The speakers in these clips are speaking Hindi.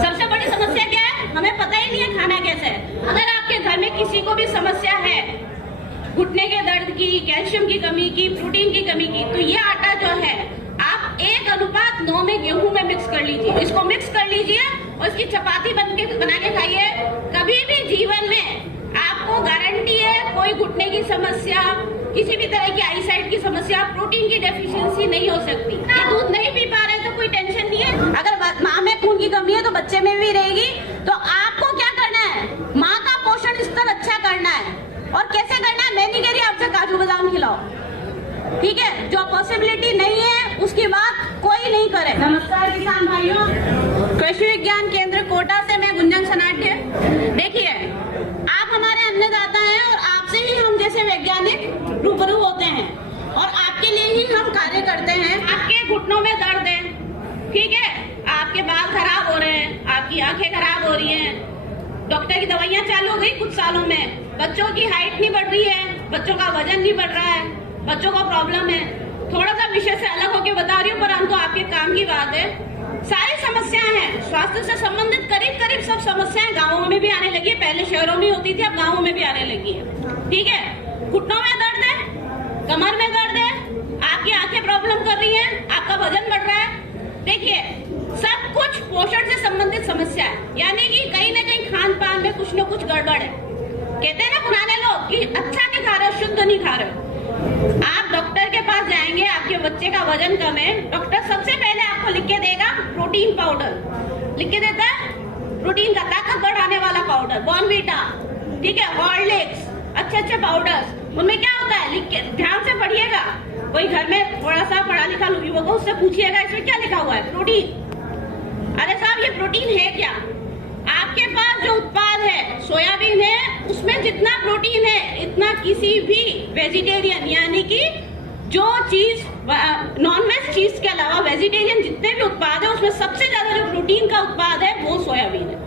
सबसे बड़ी समस्या क्या है, हमें पता ही नहीं है खाना कैसे है। अगर आपके घर में किसी को भी समस्या है घुटने के दर्द की, कैल्शियम की कमी की, प्रोटीन की कमी की, तो ये आटा जो है आप 1:9 में गेहूं में मिक्स कर लीजिए। इसको मिक्स कर लीजिए और इसकी चपाती बना के खाइए। कभी भी जीवन में आपको गारंटी है कोई घुटने की समस्या, किसी भी तरह की आई साइट की समस्या, प्रोटीन की डेफिशिएंसी नहीं हो सकती। ये दूध नहीं पी पा रहे तो कोई टेंशन नहीं है। अगर माँ में खून की कमी है तो बच्चे में भी रहेगी। तो आपको क्या करना है, माँ का पोषण स्तर अच्छा करना है। और कैसे करना है, मैं नहीं कह रही आपसे काजू बादाम खिलाओ, ठीक है। जो पॉसिबिलिटी नहीं है उसकी बात कोई नहीं करे। नमस्कार किसान भाइयों, कृषि विज्ञान केंद्र कोटा से मैं गुंजन सनाट्य। देखिए, आप हमारे अन्नदाता हैं और आपसे ही हम जैसे वैज्ञानिक रूबरू होते हैं और आपके लिए ही हम कार्य करते हैं। आपके घुटनों में दर्द है, ठीक है, आपके बाल खराब हो रहे हैं, आपकी आंखें खराब हो रही हैं, डॉक्टर की दवाइयाँ चालू हो गई कुछ सालों में, बच्चों की हाइट नहीं बढ़ रही है, बच्चों का वजन नहीं बढ़ रहा है, बच्चों का प्रॉब्लम है। थोड़ा सा विषय से अलग होकर बता रही हूँ, परंतु आपके काम की बात है। सारी समस्याएं हैं स्वास्थ्य से संबंधित, करीब सब समस्याएं गाँवों में भी आने लगी है। पहले शहरों में होती थी, अब गाँवों में भी आने लगी है, ठीक है। घुटनों में दर्द है, कमर में दर्द है, आपकी आंखें प्रॉब्लम कर रही है, आपका वजन बढ़ रहा है। देखिए, सब कुछ पोषण से संबंधित समस्या है, यानी कि कहीं न कहीं खान पान में कुछ न कुछ गड़बड़ है। कहते हैं ना पुराने लोग कि अच्छा नहीं खा रहे, शुद्ध नहीं खा रहे। आप डॉक्टर के पास जाएंगे, आपके बच्चे का वजन कम है, डॉक्टर सबसे पहले आपको लिख के देगा प्रोटीन पाउडर, लिख के देता है प्रोटीन का ताकत बढ़ाने वाला पाउडर, बॉर्नवीटा, ठीक है, हॉर्लिक्स, अच्छे पाउडर्स। उनमें क्या होता है, लिख के ध्यान से पढ़िएगा। कोई घर में थोड़ा सा पढ़ा लिखा युवक हो, उससे पूछिएगा इसमें क्या लिखा हुआ है, प्रोटीन। अरे साहब, ये प्रोटीन है क्या? आपके पास जो उत्पाद है सोयाबीन है, उसमें जितना प्रोटीन है इतना किसी भी वेजिटेरियन, यानी कि जो चीज नॉनवेज चीज के अलावा वेजिटेरियन जितने भी उत्पाद है उसमें सबसे ज्यादा जो प्रोटीन का उत्पाद है वो सोयाबीन है।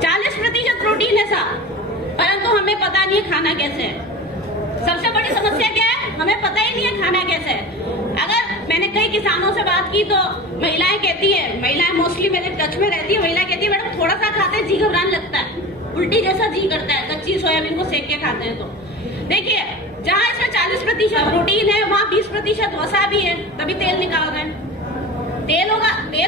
40% प्रोटीन है साहब, परंतु हमें पता नहीं है खाना कैसे है। सबसे बड़ी समस्या क्या है, हमें पता ही नहीं है खाना कैसे है। अगर मैंने कई किसानों से बात की तो महिलाएं कहती है, महिलाएं मोस्टली मेरे टच में रहती है, महिला कहती है मैडम थोड़ा सा खाते जी घबराने लगता है, उल्टी जैसा जी करता है, कच्ची सोयाबीन को सेक के खाते हैं। तो देखिए, जहाँ इसमें 40% प्रोटीन है वहाँ 20% वसा भी है, तभी तेल निकाल रहे हैं। तेल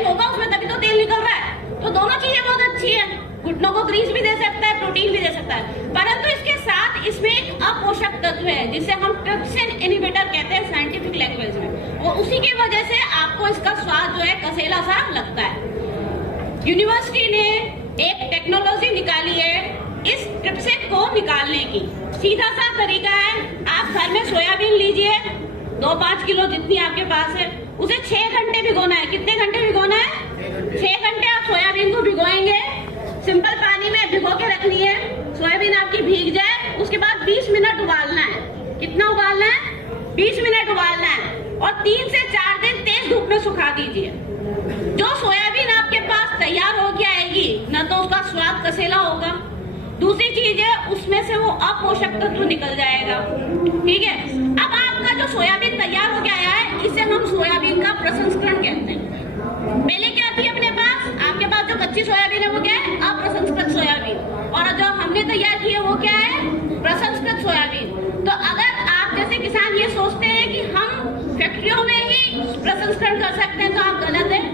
होगा उसमें तभी तो तेल निकल रहा है। तो दोनों चीजें बहुत अच्छी है, घुटनों को ग्रीस भी दे सकता है, प्रोटीन भी दे सकता है, परंतु इसके साथ इसमें एक अपोषक तत्व है जिसे हम ट्रिप्सिन इनहिबिटर कहते हैं साइंटिफिक लैंग्वेज में, और उसी की वजह से आपको इसका स्वाद जो है कसैला सा लगता है। यूनिवर्सिटी ने एक टेक्नोलॉजी निकाली है इस ट्रिप्सिन को निकालने की। सीधा सा तरीका है, आप घर में सोयाबीन लीजिए, 2-5 किलो जितनी आपके पास है, उसे 6 घंटे भिगोना है। कितने घंटे भिगोना है? 6 घंटे आप सोयाबीन को भिगोएंगे, सिंपल पानी में भिगो के रखनी है। सोयाबीन आपकी भीग जाए, उसके बाद 20 मिनट उबालना है। कितना उबालना है? 20 मिनट उबालना है और 3 से 4 दिन तेज धूप में सुखा दीजिए। जो सोयाबीन आपके पास तैयार होके आएगी, न तो उसका स्वाद कसेला होगा, दूसरी चीज है उसमें से वो अपोषक तत्व निकल जाएगा, ठीक है। अब आपका जो सोयाबीन तैयार होके आया है, इसे हम सोयाबीन का प्रसंस्करण कहते हैं। पहले क्या थी अपने पास, आपके पास जो कच्ची सोयाबीन है वो क्या है? अप्रसंस्कृत सोयाबीन, और जो हमने तैयार की है वो क्या है? प्रसंस्कृत सोयाबीन। तो अगर आप जैसे किसान ये सोचते हैं कि हम फैक्ट्रियों में ही प्रसंस्करण कर सकते हैं, तो आप गलत है।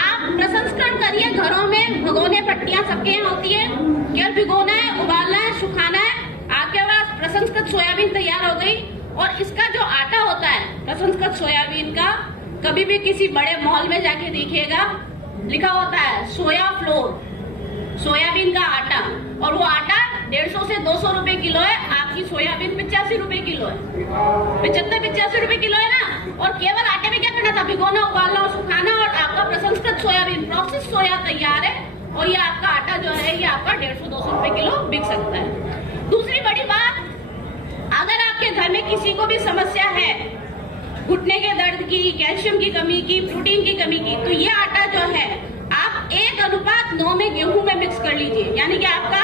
आप प्रसंस्करण करिए घरों में, भगोने पट्टियां सबके यहाँ होती है, केवल भिगोना है, उबालना है, सुखाना है, आपके पास प्रसंस्कृत सोयाबीन तैयार हो गई। और इसका जो आटा होता है प्रसंस्कृत सोयाबीन का, कभी भी किसी बड़े मॉल में जाके देखिएगा, लिखा होता है सोया फ्लोर, सोयाबीन का आटा, और वो आटा 150 से 200 रुपए किलो है। आपकी सोयाबीन 85 रुपए किलो है, 75-85 रुपए किलो है ना। और केवल आटे में क्या करना था? भिगोना, उबालना और सुखाना, और आपका प्रसंस्कृत सोयाबीन, प्रोसेस सोया तैयार है। और ये आपका आटा जो है ये आपका 150-200 रुपए किलो बिक सकता है। दूसरी बड़ी बात, अगर आपके घर में किसी को भी समस्या है घुटने के दर्द की, कैल्शियम की कमी की, प्रोटीन की कमी की, तो ये आटा जो है आप 1:9 में गेहूं में मिक्स कर लीजिए। यानी कि आपका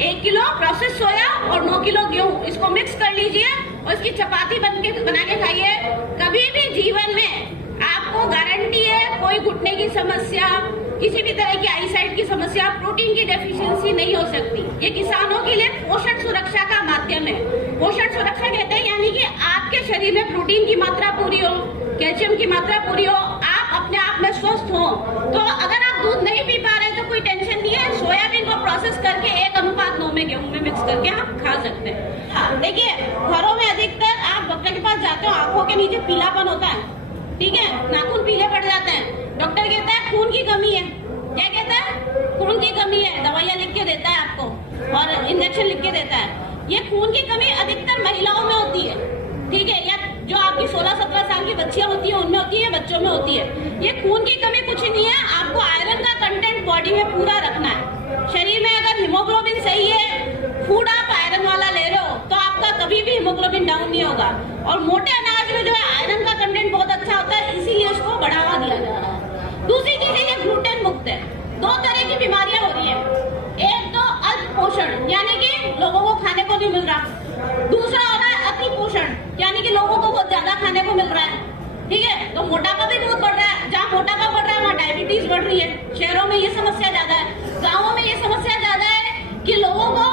1 किलो प्रोसेस सोया और 9 किलो गेहूं, इसको मिक्स कर लीजिए और इसकी चपाती बना के खाइए। कभी भी जीवन में आपको गारंटी है कोई घुटने की समस्या, किसी भी तरह की आईसाइट की समस्या, प्रोटीन की डेफिशिएंसी नहीं हो सकती। ये किसानों के लिए पोषण सुरक्षा का माध्यम है। पोषण सुरक्षा कहते हैं यानी कि आपके शरीर में प्रोटीन की मात्रा पूरी हो, कैल्शियम की मात्रा पूरी हो, आप अपने आप में स्वस्थ हो। तो अगर आप दूध नहीं पी पा रहे तो कोई टेंशन नहीं है, सोयाबीन को प्रोसेस करके 1:9 में गेहूं में मिक्स करके आप खा सकते हैं। देखिए, घरों में अधिकतर आप डॉक्टर के पास जाते हो, आंखों के नीचे पीलापन होता है, ठीक है, नाखून पीले पड़ जाते हैं, डॉक्टर कहता है खून की कमी है। क्या कहता है? खून की कमी है, दवाइयाँ लिख के देता है आपको और इंजेक्शन लिख के देता है। ये खून की कमी अधिकतर महिलाओं में होती है, ठीक है, या जो आपकी 16-17 साल की बच्चियां होती है उनमें होती है, बच्चों में होती है। ये खून की कमी कुछ नहीं है, आपको आयरन का कंटेंट बॉडी में पूरा रखना है। शरीर में अगर हीमोग्लोबिन सही है, फूड आप आयरन वाला ले रहे हो तो आपका कभी भी हीमोग्लोबिन डाउन नहीं होगा। और मोटे अनाज में जो है आयरन का कंटेंट बहुत अच्छा होता है, इसीलिए इसको बढ़ावा दिया जा रहा है। दूसरी चीज है, ये ग्लूटेन मुक्त है। 2 तरह की बीमारियां हो रही है, एक तो अल्प पोषण यानी कि लोगों को खाने को नहीं मिल रहा, दूसरा हो रहा है अति पोषण यानी कि लोगों को बहुत ज्यादा खाने को मिल रहा है, ठीक है। तो मोटापा भी बहुत बढ़ रहा है, जहाँ मोटापा बढ़ रहा है वहाँ डायबिटीज बढ़ रही है। शहरों में ये समस्या ज्यादा है, गाँवों में ये समस्या ज्यादा है कि लोगों को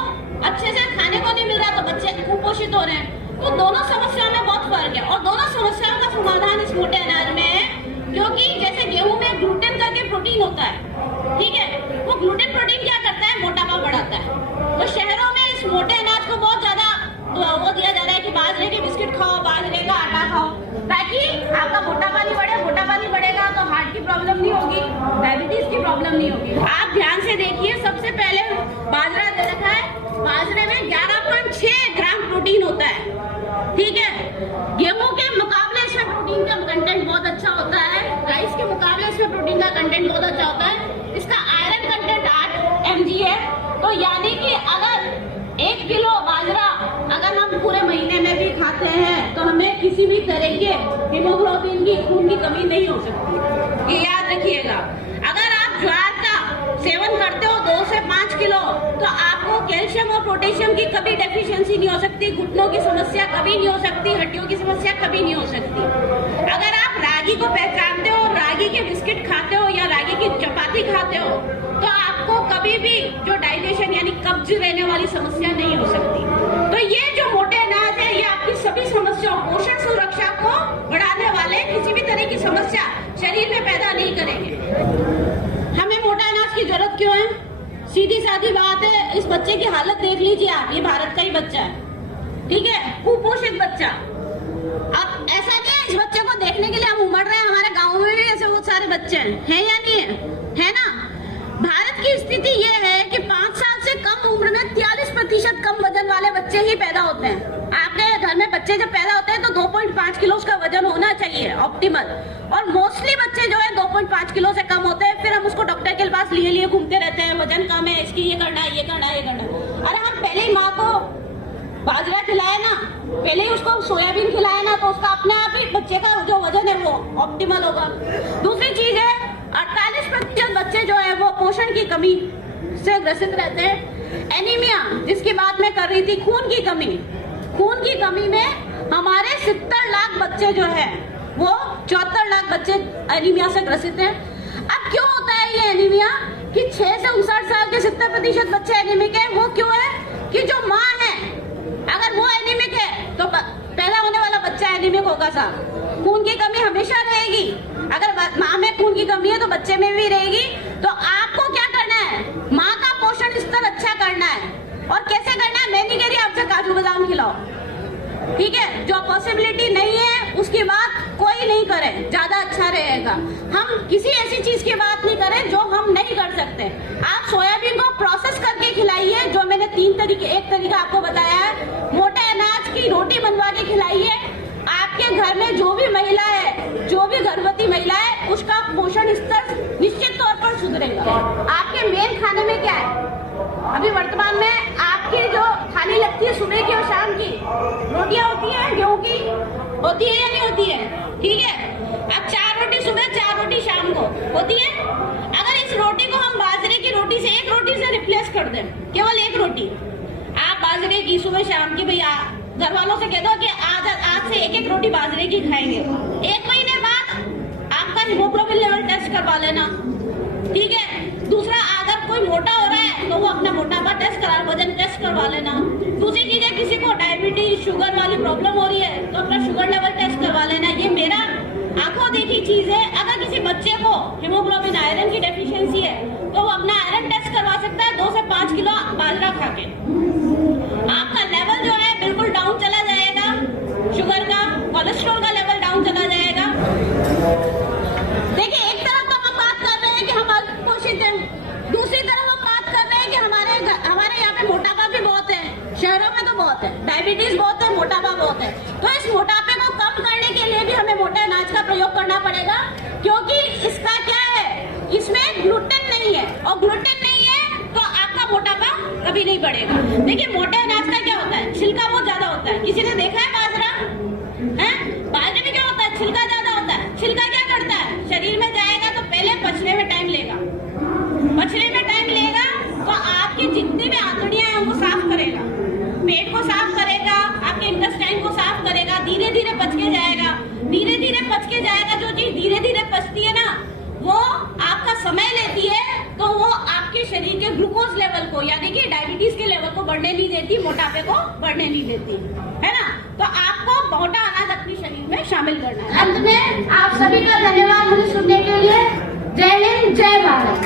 अच्छे से खाने को नहीं मिल रहा तो बच्चे कुपोषित हो रहे हैं। तो दोनों समस्याओं में बहुत फर्क है और दोनों समस्याओं का समाधान इस मोटे अनाज में है, क्योंकि जैसे गेहूं में ग्लूटेन करके प्रोटीन होता है, ठीक है, वो ग्लूटेन प्रोटीन क्या करता है? मोटापा बढ़ाता है। तो शहरों में इस मोटे अनाज को बहुत ज्यादा वो दिया जा रहा है कि बाजरे के बिस्किट खाओ, बाजरे का आटा खाओ, ताकि आपका मोटापा नहीं बढ़े। मोटापा नहीं बढ़ेगा तो हार्ट की प्रॉब्लम नहीं होगी, डायबिटीज की प्रॉब्लम नहीं होगी। आप ध्यान से देखिए, सबसे पहले बाजरा दे रखा है, बाजरे में 11.6 ग्राम प्रोटीन होता है, ठीक है। गेहूं के मुकाबले इसमें प्रोटीन का कंटेंट बहुत अच्छा होता है, राइस के मुकाबले इसमें प्रोटीन का कंटेंट बहुत अच्छा होता है। इसका आयरन कंटेंट 8 mg है। तो यानी कि अगर 1 किलो बाजरा अगर हम पूरे महीने में भी खाते हैं तो हमें किसी भी तरह के हीमोग्लोबिन की, खून की कमी नहीं हो सकती, ये याद रखिएगा। अगर आप ज्वार का सेवन करते हो 2 से 5 किलो तो आपको कैल्शियम और पोटेशियम की कभी डेफिशिएंसी नहीं हो सकती, घुटनों की समस्या कभी नहीं हो सकती, हड्डियों की समस्या कभी नहीं हो सकती। अगर आप रागी को पहचानते हो, रागी के बिस्किट खाते हो या रागी की चपाती खाते हो तो आपको कभी भी जो डाइजेशन यानी कब्ज रहने वाली समस्या नहीं हो सकती। तो ये जो मोटे अनाज है ये आपकी सभी समस्याओं, पोषण सुरक्षा को बढ़ाने वाले किसी भी तरह की समस्या शरीर में पैदा नहीं करेंगे। हमें मोटा अनाज की जरूरत क्यों है? सीधी सादी बात है, इस बच्चे की हालत देख लीजिए आप, ये भारत का ही बच्चा है, ठीक है, कुपोषित बच्चा। अब ऐसा नहीं है, इस बच्चे को देखने के लिए हम उमड़ रहे हैं, हमारे गाँव में भी ऐसे बहुत सारे बच्चे हैं या नहीं है ना। भारत की स्थिति ये है कि 5 साल से कम उम्र में 43% कम वजन वाले बच्चे ही पैदा होते हैं। आपके घर में बच्चे जब पैदा होते हैं तो 2.5 किलो उसका वजन होना चाहिए ऑप्टिमल, और मोस्टली बच्चे जो है 2.5 किलो से कम होते हैं। फिर हम उसको डॉक्टर के पास लिए घूमते रहते हैं, वजन कम है, इसकी ये करना है, ये करना है, ये करना है। अरे हम पहले ही माँ को बाजरा खिलाए ना, पहले ही उसको सोयाबीन खिलाए ना, तो उसका अपने आप ही बच्चे का जो वजन है वो ऑप्टिमल होगा। दूसरी चीज है, 48% बच्चे जो है वो पोषण की कमी से ग्रसित रहते हैं। एनीमिया, जिसकी बात मैं कर रही थी, खून की कमी, खून की कमी में हमारे 70 लाख बच्चे जो है वो 74 लाख बच्चे एनीमिया से ग्रसित हैं। अब क्यों होता है ये एनीमिया कि 6 से 59 साल के 70% बच्चे एनीमिक है? वो क्यों है कि जो माँ है अगर वो एनीमिक है तो पैदा होने वाला बच्चा एनीमिक होगा साहब। खून की कमी हमेशा रहेगी, अगर माँ में खून की कमी है तो बच्चे में भी रहेगी। तो आपको क्या करना है? माँ का पोषण स्तर अच्छा करना है। और कैसे करना है? मैं नहीं कह रही आपसे काजू बादाम खिलाओ, ठीक है, जो पॉसिबिलिटी नहीं है उसकी बात कोई नहीं करे, ज्यादा अच्छा रहेगा। हम किसी ऐसी चीज की बात नहीं करें जो हम नहीं कर सकते। आप सोयाबीन को प्रोसेस करके खिलाइए, जो मैंने 3 तरीके, एक तरीका आपको बताया है, मोटे अनाज की रोटी बनवा के खिलाइए। आपके घर में जो भी महिला है, जो भी गर्भवती महिला है, उसका पोषण स्तर निश्चित तौर पर सुधरेगा। आपके मेन खाने में क्या है? अभी वर्तमान में आपकी जो थाली लगती है सुबह की और शाम की, रोटियां होती है गेहूं की, होती है या नहीं होती है? ठीक है, अब 4 रोटी सुबह, 4 रोटी शाम को होती है। अगर इस रोटी को हम बाजरे की रोटी से, एक रोटी से रिप्लेस कर दें, केवल एक रोटी आप बाजरे की सुबह शाम की, भैया घर वालों से कह दो कि आज से एक रोटी बाजरे की खाएंगे। 1 महीने बाद आपका हीमोग्लोबिन लेवल टेस्ट करवा लेना, ठीक है। दूसरा, अगर कोई मोटा हो रहा है तो वो अपना मोटापा टेस्ट करा, वजन टेस्ट करवा लेना। दूसरी चीज है, किसी को डायबिटीज शुगर वाली प्रॉब्लम हो रही है तो अपना शुगर लेवल टेस्ट करवा लेना। ये मेरा आंखों देखी चीज है। अगर किसी बच्चे को हीमोग्लोबिन आयरन की डेफिशिएंसी है तो वो अपना आयरन टेस्ट करवा सकता है 2 से 5 किलो बाजरा खा के। आपका लेवल जो है बिल्कुल डाउन चला जाएगा, शुगर का, कोलेस्ट्रॉल का लेवल डाउन चला जाएगा। देखिए, एक तरफ तो हम बात कर रहे हैं कि हम अल्पपोषित हैं, दूसरी तरफ हम बात कर रहे हैं कि हमारे यहाँ पे मोटापा भी बहुत है, शहरों में तो बहुत है, डायबिटीज बहुत है, मोटापा बहुत है। तो इस मोटापे को कम करने के लिए भी हमें मोटे अनाज का प्रयोग करना पड़ेगा, क्योंकि इसका क्या है, इसमें ग्लूटेन नहीं है, और ग्लूटेन नहीं है तो आपका मोटापा कभी नहीं बढ़ेगा। देखिए, मोटे अनाज का क्या होता है, छिलका बहुत ज्यादा होता है। किसी ने देखा है बाजरा? बाजरे में क्या होता है, छिलका ज्यादा होता है। छिलका क्या करता है, शरीर में जाएगा तो पहले पचने में टाइम लेगा, पचने में टाइम लेगा तो आपकी जितनी भी आंतड़ियां हैं उनको साफ करेगा, पेट को साफ करेगा, आपके इंटेस्टाइन को साफ करेगा, धीरे धीरे पच के जाएगा। धीरे धीरे पच के जाएगा, जो चीज धीरे धीरे पचती है ना, वो आपका समय लेती है, तो वो आपके शरीर के ग्लूकोज लेवल को, यानी कि डायबिटीज के लेवल को बढ़ने नहीं देती, मोटापे को बढ़ने नहीं देती, है ना। तो आपको मोटा अनाज अपने शरीर में शामिल करना है। अंत में आप सभी का धन्यवाद मुझे सुनने के लिए। जय हिंद, जय भारत।